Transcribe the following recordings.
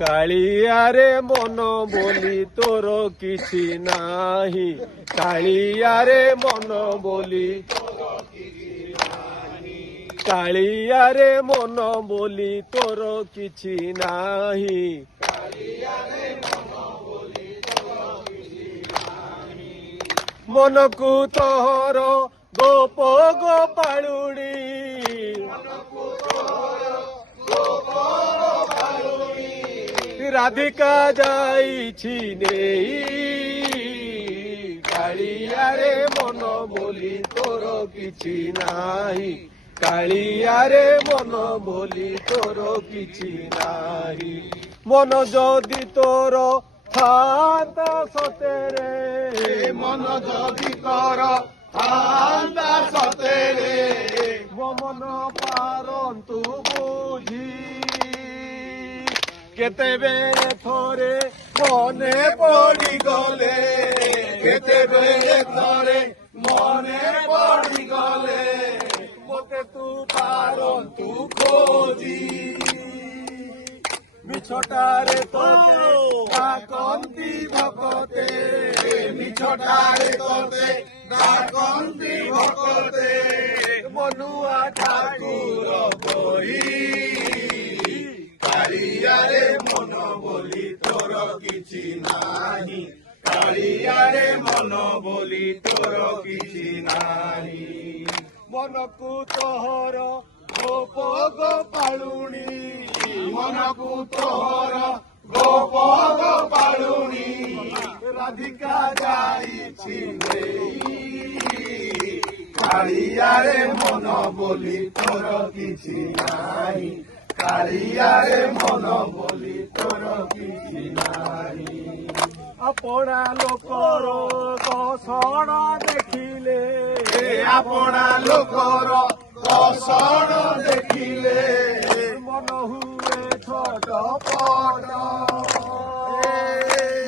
কালিয়ারে মন বলি তোর কিছু নাহি, কালিয়ারে মন বলি, কালিয়ারে মন বলি তোর কিছু নাহি, মনকু তোর গোপ গোপালুড়ি, রাধিকা যাইছি নেই, কালিয়ারে মন বলি তোর কিছু নাহি, কালিয়ারে মন বলি তোর কিছু নাহি, মন যদি তোর থান্তা সতেরে, মন যদি তোর থান্তা সতেরে, মন পারন্তু বুঝি, কেতেবেলে থরে মনে পড়ি গলে, কেতেবেলে থরে মনে পড়ি গলে, মতে তু পারন্তু খোঁজি, মিছটারে তোতে ডাকন্তি ভকতে, মিছটারে তোতে ডাকন্তি ভকতে, মনুয়া ঠাকুর বই কালিয়ারে মন বলি তোর কিছু নাহি, কালিয়ারে মন বলি তোর কিছু নাহি, মনকু তোহর গোপ গোপালুনি, মনকু তোর গোপ গোপালুনি, রাধিকা যাইছি নেই, কালিয়ারে মন বলি তোর কিছু নাহি, কালিয়ারে মন বলি তোর কিছু নাহি, আপনা লোকর কষণ দেখিলে, আপনা লোকর কষণ দেখিলে, মন হুয়ে ছোট পট,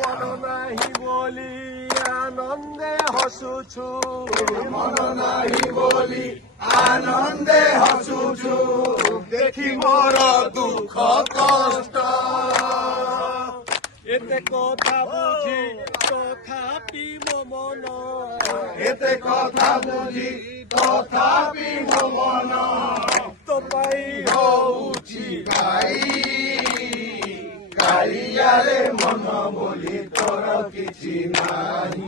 মন নাহি বলি আনন্দে হসুছু, মন নাহি বলি আনন্দে হসুছু, দেখি মোর দুঃখ কষ্ট, এতে কথা বুঝি তথাপি মন, এতে কথা বুঝি তথাপি মন, তো পাই হউছি গাই, কালিয়ারে মন বলি তোর কিছু নাহি,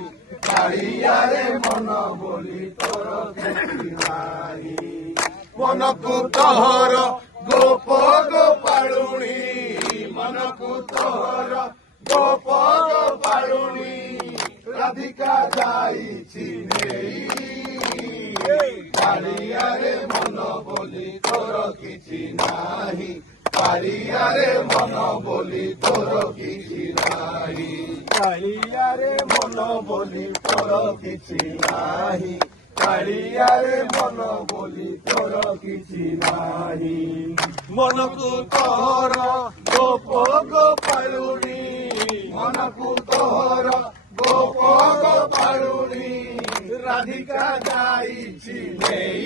কালিয়ারে মন বলি তোর কিছু নাহি, মনকু তোহর গোপ গোপালুনি, মনকু তোহর গোপ গোপালুনি, রাধিকা যাইছি নেই, কালিয়ারে মন বলি তোর কিছু নাহি, কালিয়ারে মন বলি তোর কিছু নাহি, কালিয়ারে মন বলি তোর কিছু নাহি, কালিয়ারে মন বলি তোর কিছু নাহি, মনকু তোর গোপ গোপালুনি, মনকু তোর গোপ গোপালুনি, রাধিকা যাইছি নেই,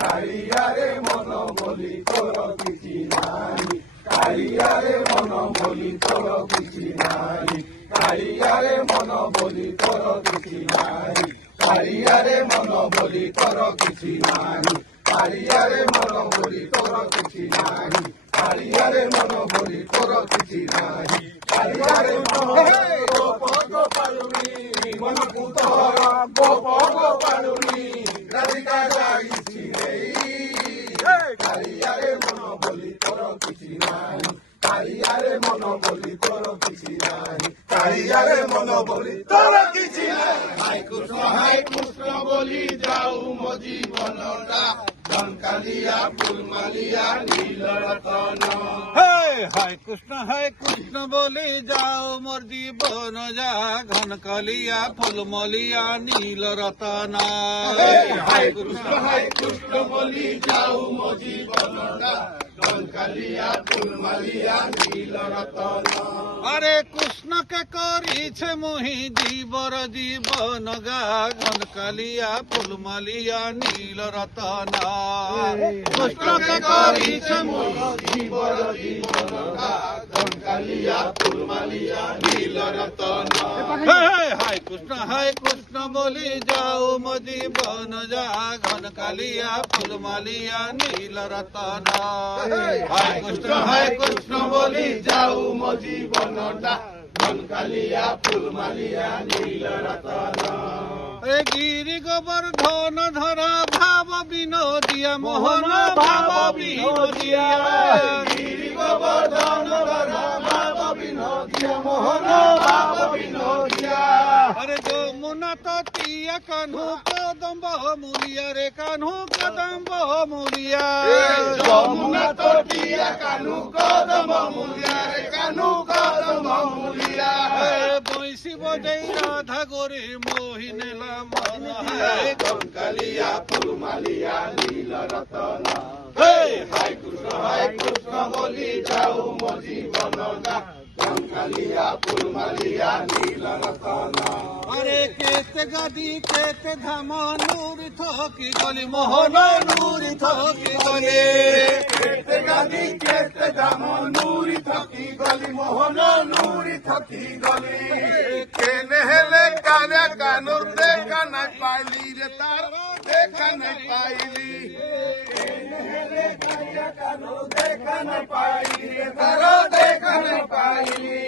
কালিয়ারে মন বলি তোর কিছু নাহি, কালিয়ারে মন বলি তোর কিছু নাহি, কালিয়ারে মন বলি তোর কিছু নাহি, কালিয়ারে মন বলি তোর কিছু নাহি, কালিয়ারে মন বলি তোর কিছু নাহি, কালিয়ারে মন বলি তোর কিছু নাহি, কালিয়ারে মন গোপ গোপালুনি, মনকু তোর গোপ গোপালুনি, রাধিকা যাইছি নেই, কালিয়ারে মন বলি তোর কিছু নাহি, কালিয়ারে মন বলি তোর কিছু নাহি, কালিয়ারে মন বলি তোর কিছু নাহি, হাই কৃষ্ণ বলি যাও মো জীবনটা, ধনকালিয়া ফুলমালিয়া নীল রতন, হায় কৃষ্ণ বলি যাও মোর জীবন যা, ঘন কালিয়া ফুলমলিয়া নীল রতন, হাই কৃষ্ণ বলি যাও মো জীবনটা, কালিয়া ফুলমালিয়া নীল রতন আরে কৃষ্ণকে করিছে মোহি জীবর জীবন গা ঘন কালিয়া ফুলমালিয়া নীল রতন কৃষ্ণকে করিছে মোহি জীবর জীবন গা ঘন কালিয়া ফুলমালিয়া নীল রতন হায় কৃষ্ণ বলি যাও মো জীবন যা ঘন কালিয়া ফুলমালিয়া নীল রতন হায় কৃষ্ণ বলি যাও মো জীবনটা ঘন কালিয়া ফুলমালিয়া নীল রতন এ গিরি গোবর্ধন ধরা ভাব বিনোদিয়া মোহন ভাব বিনোদিয়া গিরি গোবর্ধন ধরা ভাব বিনোদিয়া মোহন ভাব বিনোদিয়া আরে যমুনা তটিয়া কানু কদম্ব মুলিয়া রে কানু কদম্ব মুলিয়া যমুনা তটিয়া কানু কদম মুলিয়া রে কানু কদম মুলিয়া বৈশি বজাই রাধা গোরে মোহি নেলা মন হায় ঘন কালিয়া ফুলমালিয়া নীল রতন হায় কৃষ্ণ বলি যাও মো জীবন গা ঘন কালিয়া ফুলমালিয়া নীল রতন আরে কেতে গাদি কেতে ধাম নুরি থকি গলি মোহন নুরি থকি গলি কেতে গাদি কেতে দাম নুরি থকি গলি মোহন নুরি থকি গলি কেনে হেলে কানে কানুর দেখা নাই পাইলি রে তার দেখা নাই পাইলি কেনে হেলে কানে কানুর দেখা নাই পাইলি রে তার দেখা নাই পাইলি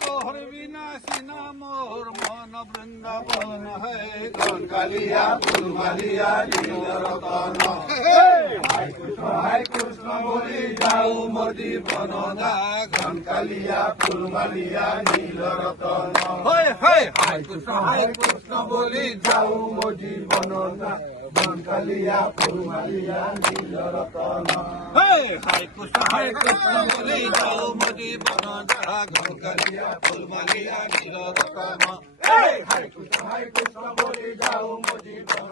তোহর বিনাশী নাম মোর মন বৃন্দাবন হয় ঘন কালিয়া ফুলমালিয়া নীল রতন হায় কৃষ্ণ বলি যাও মোর জীবন ঘন কালিয়া ফুলমালিয়া নীল রতন হয় হয় হায় কৃষ্ণ বলি যাও মোর জীবন ঘন কালিয়া ফুলমালিয়া নীল রতন হায় কৃষ্ণ বলি যাও মজি বন ঘন কালিয়া ফুলমালিয়া নীল রতন হায় কৃষ্ণ বলি যাও মোর জীবন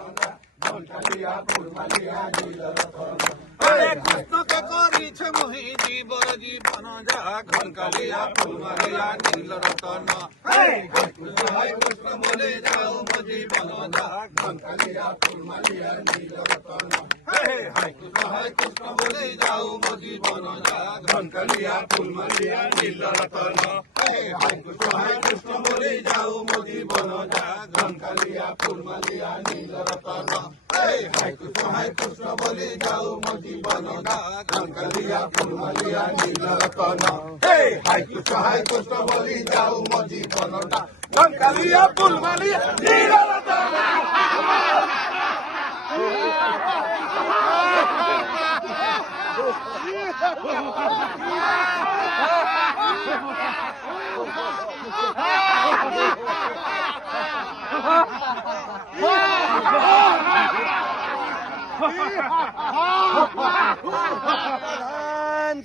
ঘন কালিয়া ফুলমালিয়া নীল রতন কৃষ্ণকে করিছে মোহি জীবর জীবন যা ঘন কালিয়া ফুলমালিয়া নীল রতন কৃষ্ণ বলে যাও মজি বন ঘন কালিয়া ফুলমালিয়া নীল রতন হায় কৃষ্ণ বলে যাও মজি বন ঘন কালিয়া ফুলমালিয়া নীল রতন হায় কৃষ্ণ বলি যাও মোর জীবন ঘন কালিয়া ফুলমালিয়া নীল রতন হায় কৃষ্ণ বলি যাও মোর জীবন ঘন কালিয়া ফুলমালিয়া নীল রতন হায় কৃষ্ণ বলি যাও মোর জীবন ঘন কালিয়া ফুলমালিয়া নীল রতন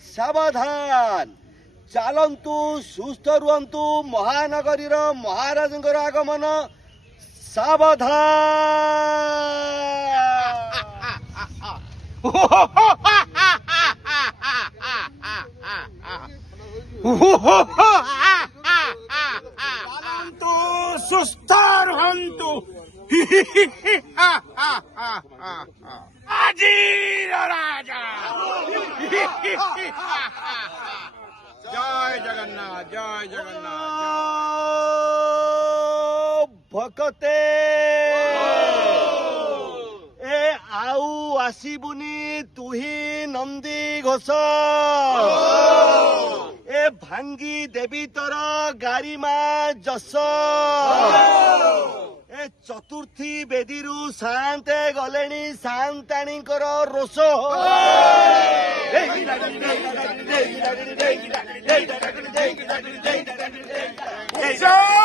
ସାବଧାନ ଚାଲନ୍ତୁ ସୁସ୍ଥ ରୁହନ୍ତୁ ମହାନଗରୀର ମହାରାଜଙ୍କର ଆଗମନ ଚାଲନ୍ତୁ ସୁସ୍ଥ ରୁହନ୍ତୁ ଆଜିର ରାଜା জয় জগন্নাথ জয় জগন্নাথ ভকতে এ আউ আসিবুনি তুহি নন্দী ঘোষ এ ভাঙ্গি দেবী তোর গারিমা যশ এ চতুর্থী বেদীরু শান্তে গলেনি শান্তাণীଙ୍କର ରୋଷ জয়